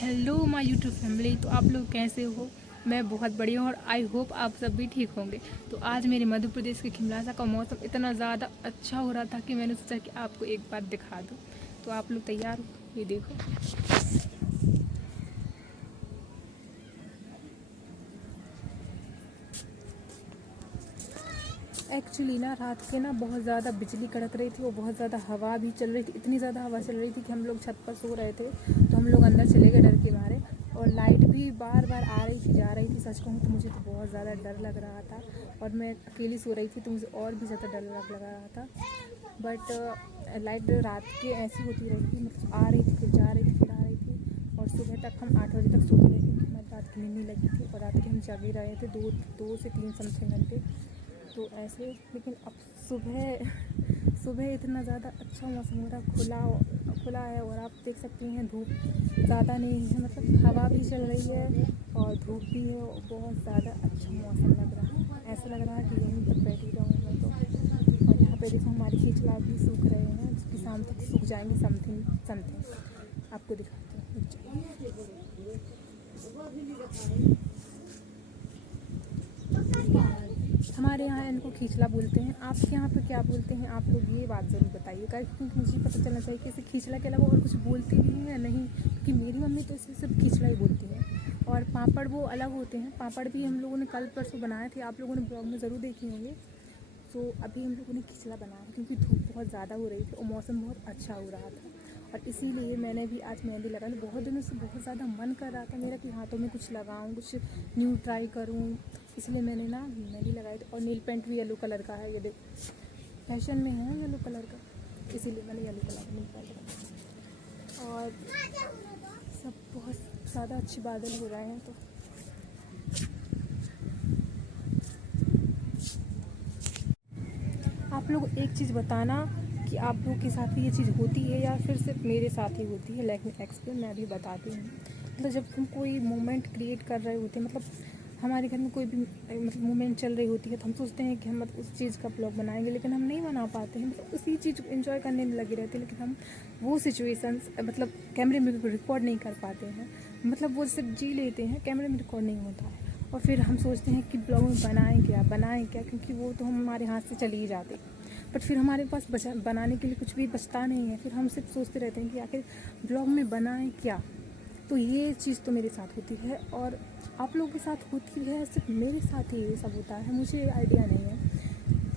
Hello my YouTube family. तो आप लोग कैसे हो? मैं बहुत बढ़िया हूँ और आई होप आप सब भी ठीक होंगे। तो आज मेरे मध्य प्रदेश के खिमलासा का मौसम इतना ज़्यादा अच्छा हो रहा था कि मैंने सोचा कि आपको एक बार दिखा दूँ। तो आप लोग तैयार हो? ये देखो। एक्चुअली ना रात के ना बहुत ज़्यादा बिजली कड़क रही थी और बहुत ज़्यादा हवा भी चल रही थी। इतनी ज़्यादा हवा चल रही थी कि हम लोग छत पर सो रहे थे, तो हम लोग अंदर चले गए डर के मारे। और लाइट भी बार बार आ रही थी जा रही थी। सच कहूँ तो मुझे तो बहुत ज़्यादा डर लग रहा था और मैं अकेली सो रही थी तो मुझे और भी ज़्यादा डर लग रहा था। बट लाइट रात के ऐसी होती रही थी, मतलब आ रही थी फिर जा रही थी फिर आ रही थी। और सुबह तक हम 8 बजे तक सोते रहे क्योंकि हमें रात की नींद नहीं लगी थी और रात के हम जग ही रहे थे 2 से 3 समथिंग घंटे। तो ऐसे लेकिन अब सुबह सुबह इतना ज़्यादा अच्छा मौसम हो रहा खुला है और आप देख सकती हैं धूप ज़्यादा नहीं है, मतलब हवा भी चल रही है और धूप भी है और बहुत ज़्यादा अच्छा मौसम लग रहा है। ऐसा लग रहा है कि यहीं पर बैठी रहूँ मैं तो। और यहाँ पे देखो हमारे खिचड़ा भी सूख रहे हैं, जिसकी शाम तक सूख जाएंगे समथिंग आपको दिखाती हूँ। हमारे यहाँ इनको खींचला बोलते हैं। आपके यहाँ पे क्या बोलते हैं आप लोग ये बात ज़रूर बताइएगा, क्योंकि मुझे पता चलना चाहिए कि इसे खींचला के अलावा और कुछ बोलते भी हैं या नहीं, क्योंकि मेरी मम्मी तो इसे सिर्फ खींचला ही बोलती है। और पापड़ वो अलग होते हैं। पापड़ भी हम लोगों ने कल परसों बनाए थे, आप लोगों ने ब्लॉग में ज़रूर देखे होंगे। तो अभी हम लोगों ने खिचड़ा बनाया क्योंकि धूप बहुत ज़्यादा हो रही थी और मौसम बहुत अच्छा हो रहा था। और इसीलिए मैंने भी आज मेहंदी लगाई। बहुत दिनों से बहुत ज़्यादा मन कर रहा था मेरा कि हाथों में कुछ लगाऊं, कुछ न्यू ट्राई करूं। इसलिए मैंने ना मेहंदी लगाई थी। और नील पेंट भी येलो कलर का है, ये देखो फैशन में है येलो कलर का, इसीलिए मैंने येलो कलर का नील पेंट लगाया। और सब बहुत ज़्यादा अच्छे बादल हो रहे हैं। तो आप लोग एक चीज़ बताना कि आप लोगों के साथ भी ये चीज़ होती है या फिर सिर्फ मेरे साथ ही होती है। लेट मी एक्सप्लेन, मैं अभी बताती हूँ। मतलब जब हम कोई मोमेंट क्रिएट कर रहे होते हैं, मतलब हमारे घर में कोई भी मतलब मोमेंट चल रही होती है, तो हम सोचते हैं कि हम मतलब उस चीज़ का ब्लॉग बनाएंगे, लेकिन हम नहीं बना पाते हैं। मतलब उसी चीज़ को एंजॉय करने में लगे रहते हैं, लेकिन हम वो सिचुएशंस मतलब कैमरे में रिकॉर्ड नहीं कर पाते हैं। मतलब वो सिर्फ जी लेते हैं, कैमरे में रिकॉर्ड नहीं होता है। और फिर हम सोचते हैं कि ब्लॉग में बनाएं क्या, क्योंकि वो तो हमारे हाथ से चली ही जाती। बट फिर हमारे पास बनाने के लिए कुछ भी बचता नहीं है। फिर हम सिर्फ सोचते रहते हैं कि आखिर ब्लॉग में बनाएं क्या। तो ये चीज़ तो मेरे साथ होती है और आप लोगों के साथ होती है, सिर्फ मेरे साथ ही ये सब होता है, मुझे आइडिया नहीं है।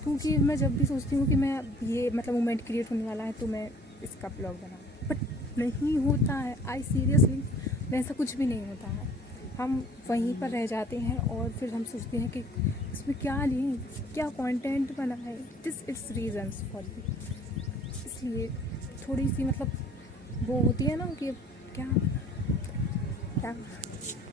क्योंकि मैं जब भी सोचती हूँ कि मैं ये मतलब मोमेंट क्रिएट होने वाला है तो मैं इसका ब्लॉग बनाऊँ, बट नहीं होता है। आई सीरियसली वैसा कुछ भी नहीं होता है। हम वहीं पर रह जाते हैं और फिर हम सोचते हैं कि इसमें क्या नहीं, क्या कंटेंट बनाए। This it's reasons for you. इसलिए थोड़ी सी मतलब वो होती है ना कि क्या क्या